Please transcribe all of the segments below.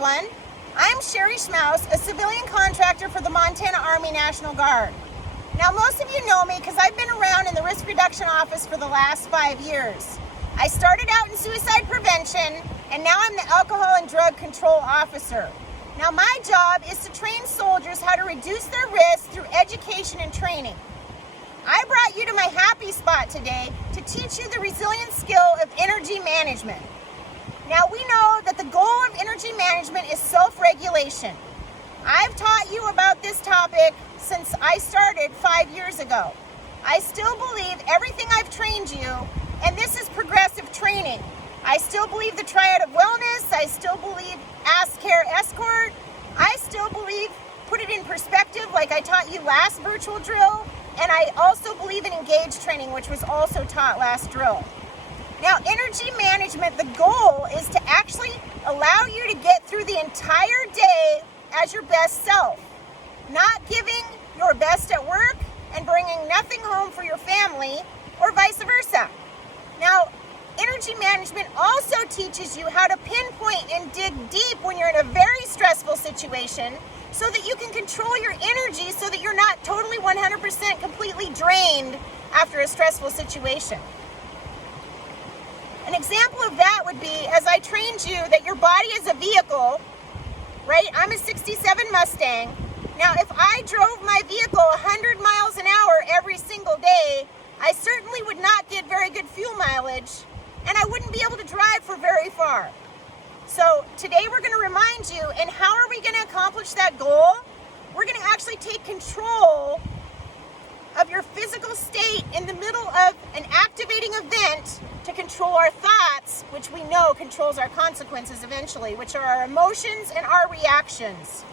everyone. I'm Sherry Schmaus, a civilian contractor for the Montana Army National Guard. Now, most of you know me because I've been around in the Risk Reduction Office for the last 5 years. I started out in suicide prevention, and now I'm the Alcohol and Drug Control Officer. Now, my job is to train soldiers how to reduce their risk through education and training. I brought you to my happy spot today to teach you the resilient skill of energy management. Now, we know that the goal of energy management is self-regulation. I've taught you about this topic since I started 5 years ago. I still believe everything I've trained you, and this is progressive training. I still believe the triad of wellness. I still believe Ask Care Escort. I still believe put it in perspective like I taught you last virtual drill. And I also believe in engage training, which was also taught last drill. Now, energy management, the goal is to actually allow you to get through the entire day as your best self, not giving your best at work and bringing nothing home for your family, or vice versa. Now, energy management also teaches you how to pinpoint and dig deep when you're in a very stressful situation so that you can control your energy so that you're not totally 100% completely drained after a stressful situation. An example of that would be, as I trained you, that your body is a vehicle, right? I'm a 67 Mustang. Now, if I drove my vehicle 100 miles an hour every single day, I certainly would not get very good fuel mileage, and I wouldn't be able to drive for very far. So today we're going to remind you, and how are we going to accomplish that goal? We're going to actually take control of your physical state in the middle of an activating event to control our thoughts, which we know controls our consequences eventually, which are our emotions and our reactions.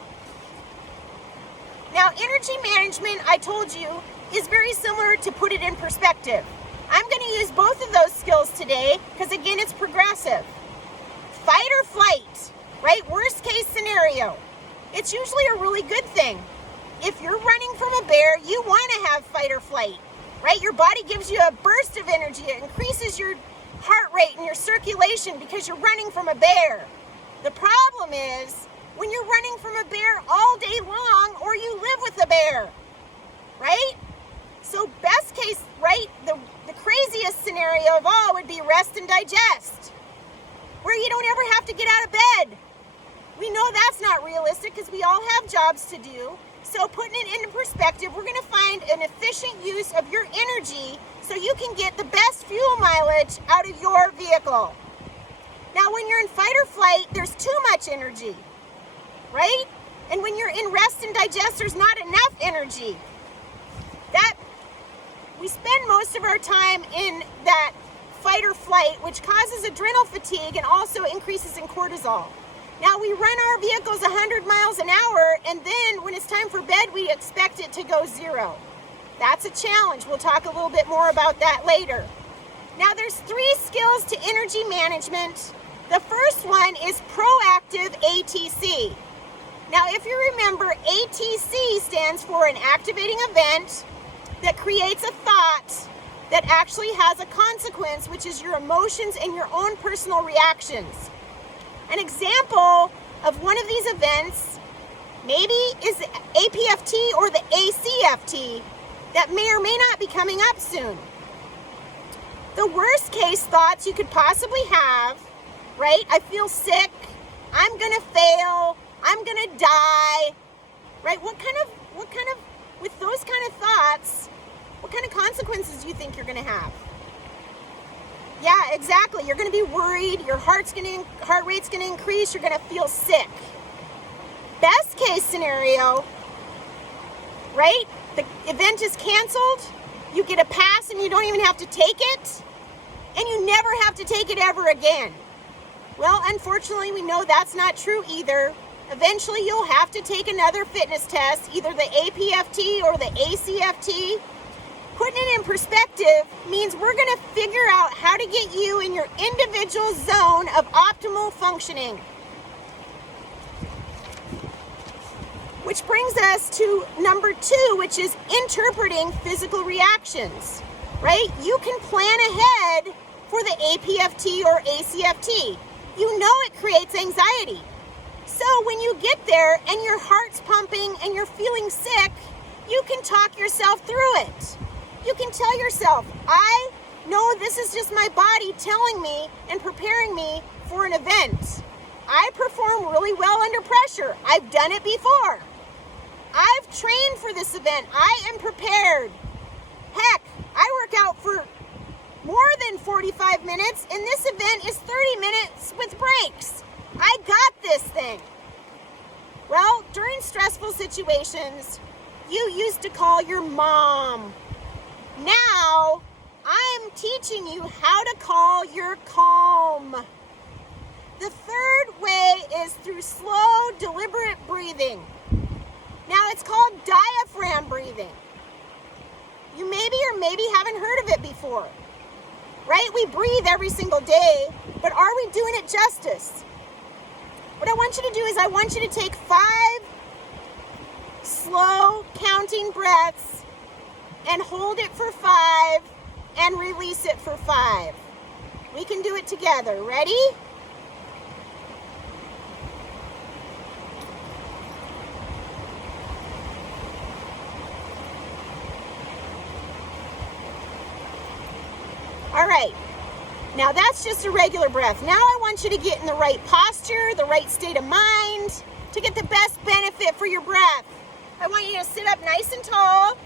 Now, energy management, I told you, is very similar to put it in perspective. I'm going to use both of those skills today because, again, it's progressive. Fight or flight, right? Worst case scenario. It's usually a really good thing. If you're running from a bear, you want to have fight or flight, right? Your body gives you a burst of energy. It increases your heart rate and your circulation because you're running from a bear. The problem is when you're running from a bear all day long, or you live with a bear, right? So best case, right, the craziest scenario of all would be rest and digest, where you don't ever have to get out of bed. We know that's not realistic because we all have jobs to do. So putting it into perspective, we're going to find an efficient use of your energy so you can get the best fuel mileage out of your vehicle. Now, when you're in fight or flight, there's too much energy, right? And when you're in rest and digest, there's not enough energy. That we spend most of our time in that fight or flight, which causes adrenal fatigue and also increases in cortisol. Now, we run our vehicles 100 miles an hour, and then when it's time for bed, we expect it to go 0. That's a challenge. We'll talk a little bit more about that later. Now, there's 3 skills to energy management. The first one is proactive ATC. Now, if you remember, ATC stands for an activating event that creates a thought that actually has a consequence, which is your emotions and your own personal reactions. An example of one of these events maybe is the APFT or the ACFT that may or may not be coming up soon. The worst case thoughts you could possibly have, right? I feel sick, I'm gonna fail, I'm gonna die, right? With those kind of thoughts, what kind of consequences do you think you're gonna have? Yeah, exactly. You're going to be worried. Your heart rate's going to increase. You're going to feel sick. Best case scenario, right? The event is canceled. You get a pass and you don't even have to take it. And you never have to take it ever again. Well, unfortunately, we know that's not true either. Eventually, you'll have to take another fitness test, either the APFT or the ACFT. Putting it in perspective means we're going to figure out how to get you in your individual zone of optimal functioning. Which brings us to number 2, which is interpreting physical reactions, right? You can plan ahead for the APFT or ACFT. You know it creates anxiety. So when you get there and your heart's pumping and you're feeling sick, you can talk yourself through it. You can tell yourself, I know this is just my body telling me and preparing me for an event. I perform really well under pressure. I've done it before. I've trained for this event. I am prepared. Heck, I work out for more than 45 minutes, and this event is 30 minutes with breaks. I got this thing. Well, during stressful situations, you used to call your mom. Now, I'm teaching you how to call your calm. The third way is through slow, deliberate breathing. Now, it's called diaphragm breathing. You maybe or maybe haven't heard of it before, right? We breathe every single day, but are we doing it justice? What I want you to do is I want you to take 5 slow counting breaths and hold it for 5 and release it for 5. We can do it together. Ready? All right, now that's just a regular breath. Now I want you to get in the right posture, the right state of mind to get the best benefit for your breath. I want you to sit up nice and tall.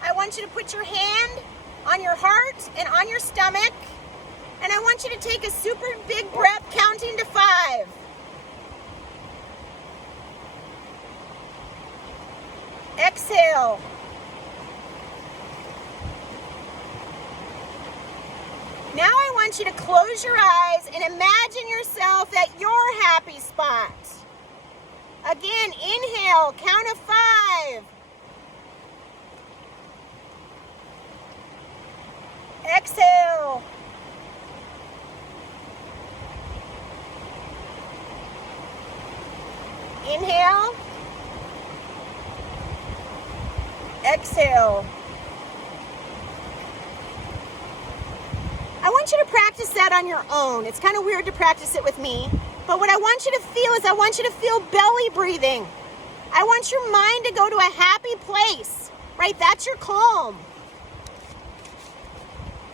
I want you to put your hand on your heart and on your stomach. And I want you to take a super big breath counting to 5. Exhale. Now I want you to close your eyes and imagine yourself at your happy spot. Again, inhale, count of 5. Exhale. Inhale. Exhale. I want you to practice that on your own. It's kind of weird to practice it with me. But what I want you to feel is I want you to feel belly breathing. I want your mind to go to a happy place, right? That's your calm.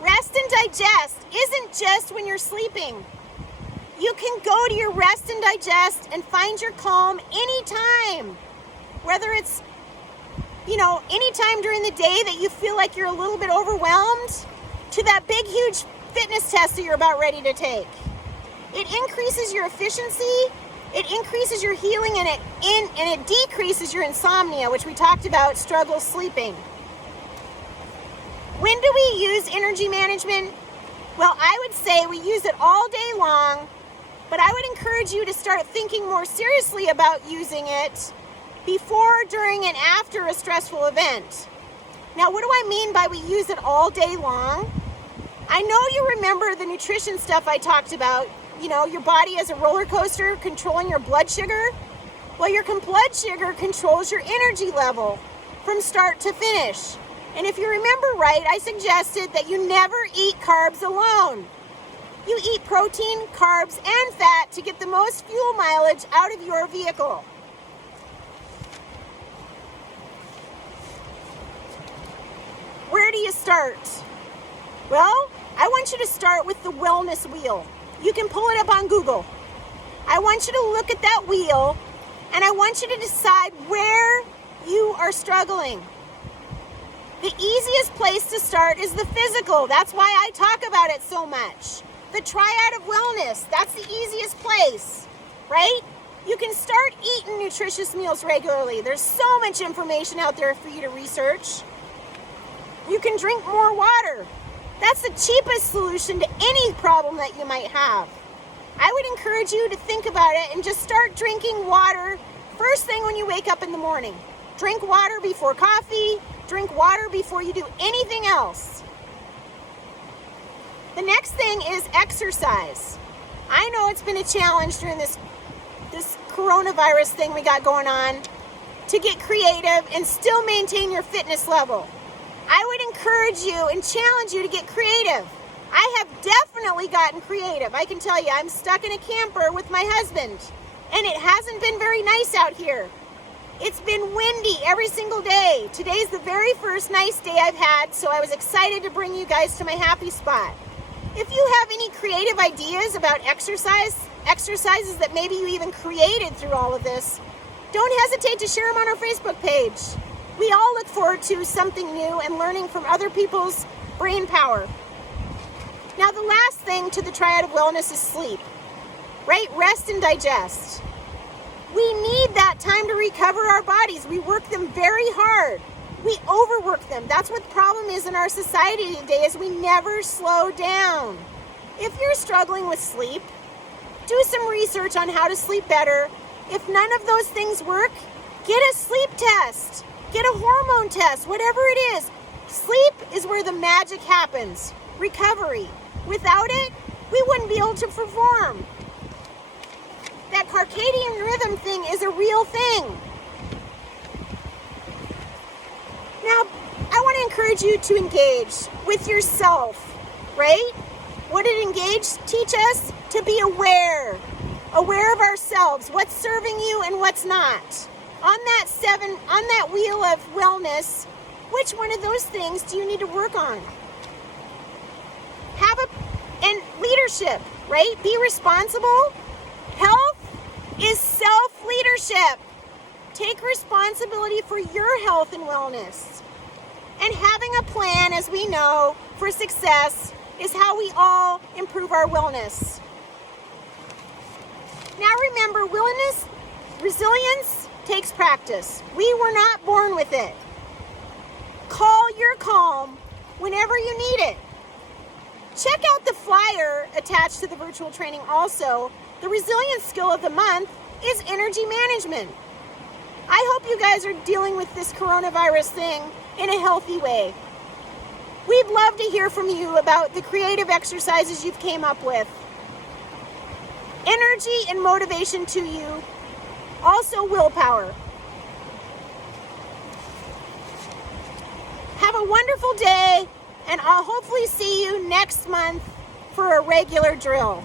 Rest and digest isn't just when you're sleeping. You can go to your rest and digest and find your calm anytime. Whether it's, anytime during the day that you feel like you're a little bit overwhelmed, to that big, huge fitness test that you're about ready to take. It increases your efficiency, it increases your healing, and it decreases your insomnia, which we talked about, struggle sleeping. When do we use energy management? Well, I would say we use it all day long, but I would encourage you to start thinking more seriously about using it before, during, and after a stressful event. Now, what do I mean by we use it all day long? I know you remember the nutrition stuff I talked about. Your body as a roller coaster controlling your blood sugar. Well, your blood sugar controls your energy level from start to finish. And if you remember right, I suggested that you never eat carbs alone. You eat protein, carbs, and fat to get the most fuel mileage out of your vehicle. Where do you start? Well, I want you to start with the wellness wheel. You can pull it up on Google. I want you to look at that wheel and I want you to decide where you are struggling. The easiest place to start is the physical. That's why I talk about it so much. The triad of wellness, that's the easiest place, right? You can start eating nutritious meals regularly. There's so much information out there for you to research. You can drink more water. That's the cheapest solution to any problem that you might have. I would encourage you to think about it and just start drinking water first thing when you wake up in the morning. Drink water before coffee. Drink water before you do anything else. The next thing is exercise. I know it's been a challenge during this coronavirus thing we got going on to get creative and still maintain your fitness level. I would encourage you and challenge you to get creative. I have definitely gotten creative. I can tell you, I'm stuck in a camper with my husband, And it hasn't been very nice out here. It's been windy every single day. Today's the very first nice day I've had, so I was excited to bring you guys to my happy spot. If you have any creative ideas about exercises that maybe you even created through all of this, don't hesitate to share them on our Facebook page. We all look forward to something new and learning from other people's brain power. Now, the last thing to the triad of wellness is sleep, right? Rest and digest. We need that time to recover our bodies. We work them very hard. We overwork them. That's what the problem is in our society today, is we never slow down. If you're struggling with sleep, do some research on how to sleep better. If none of those things work, get a sleep test. Get a hormone test, whatever it is. Sleep is where the magic happens. Recovery. Without it, we wouldn't be able to perform. That circadian rhythm thing is a real thing. Now, I want to encourage you to engage with yourself, right? What did engage teach us? To be aware of ourselves, what's serving you and what's not. On that wheel of wellness, which one of those things do you need to work on? And leadership, right? Be responsible. Health is self-leadership. Take responsibility for your health and wellness. And having a plan, as we know, for success is how we all improve our wellness. Now remember, resilience takes practice. We were not born with it. Call your calm whenever you need it. Check out the flyer attached to the virtual training also. The resilience skill of the month is energy management. I hope you guys are dealing with this coronavirus thing in a healthy way. We'd love to hear from you about the creative exercises you've came up with. Energy and motivation to you, also willpower. Have a wonderful day, and I'll hopefully see you next month for a regular drill.